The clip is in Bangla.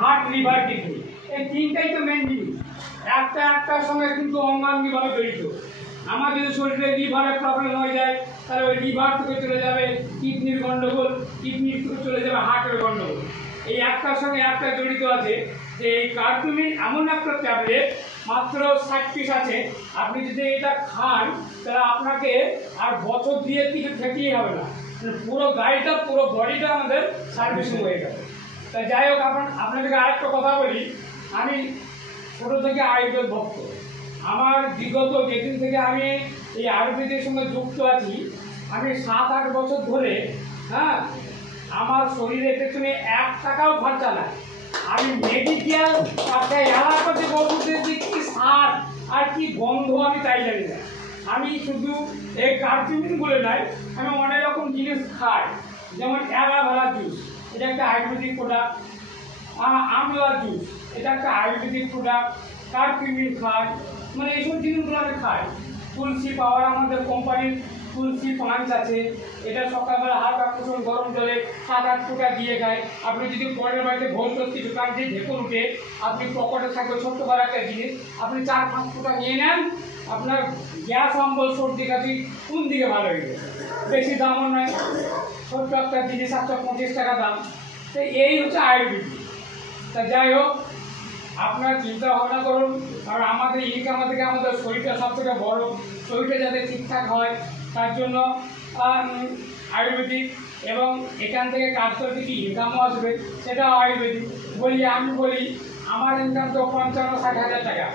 হার্ট লিভার কিডনি এই তিনটাই তো মেন জিনিস। একটার সঙ্গে কিন্তু অঙ্গাঙ্গিভাবে জড়িত। আমার যদি শরীরে লিভারের প্রবলেম হয়ে যায় তাহলে ওই লিভার থেকে চলে যাবে কিডনির গন্ডগোল, কিডনির থেকে চলে যাবে হার্টের গন্ডগোল। এই একটার সঙ্গে একটা জড়িত আছে যে এই কার্কুমিন এমন একটা ট্যাবলেট, মাত্র 60 পিস আছে। আপনি যদি এটা খান তাহলে আপনাকে আর বছর দিয়ে কিছু খেতেই হবে না, পুরো গাড়িটা পুরো বডিটা আমাদের সার্ভিসিং হয়ে গেছে। তা যাই হোক, আপনাদেরকে আরেকটা কথা বলি, আমি ছোটো থেকে আয়ুর্বেদ ভক্ত। আমার বিগত যেদিন থেকে আমি এই আয়ুর্বেদের সঙ্গে যুক্ত আছি, আমি 7-8 বছর ধরে আমার শরীরের পেছনে 1 টাকাও খরচা নাই। আমি মেডিকেল একটা এলাকাতে ওষুধের যে কী সার আর কি গন্ধ আমি তাই জানি না। আমি শুধু এই কার্কুমিনগুলো নয়, আমি অনেক রকম জিনিস খাই, যেমন অ্যালোভেরা জুস, এটা একটা আয়ুর্বেদিক প্রোডাক্ট। আমলা জুস, এটা একটা আয়ুর্বেদিক প্রোডাক্ট। কার্কুমিন খাই, মানে এইসব জিনিসগুলো আমি খাই। তুলসী পাওয়ার আমাদের কোম্পানির তুলসী পাঞ্চ আছে, এটা সকালবেলা হালকা কুসুম গরম জলে 7-8 ফোঁটা দিয়ে খায়। আপনি যদি পরের বাড়িতে ভোর সত্যি দোকান দিয়ে ঢেকুর উঠে আপনি পকেটে থাকবে ছোট্ট করে একটা জিনিস, আপনি 4-5 ফোঁটা নিয়ে নেন, আপনার গ্যাস অম্বল সর্দি কাশি কোন দিকে ভালো হয়ে গেছে। বেশি দামও নয়, ছোট্ট একটা জিনিস 125 টাকা দাম। তো এই হচ্ছে আয়ুর্বেদিক। তা যাই হোক, আপনার চিন্তা ভাবনা করুন, কারণ আমাদের ইনকাম থেকে আমাদের শরীরটা সব থেকে বড়। শরীরটা যাতে ঠিকঠাক হয় তার জন্য আয়ুর্বেদিক, এবং এখান থেকে কাজ করে কিছু ইনকামও আসবে, সেটাও আয়ুর্বেদিক। আমি বলি আমার ইনকাম তো 55-60 হাজার টাকা।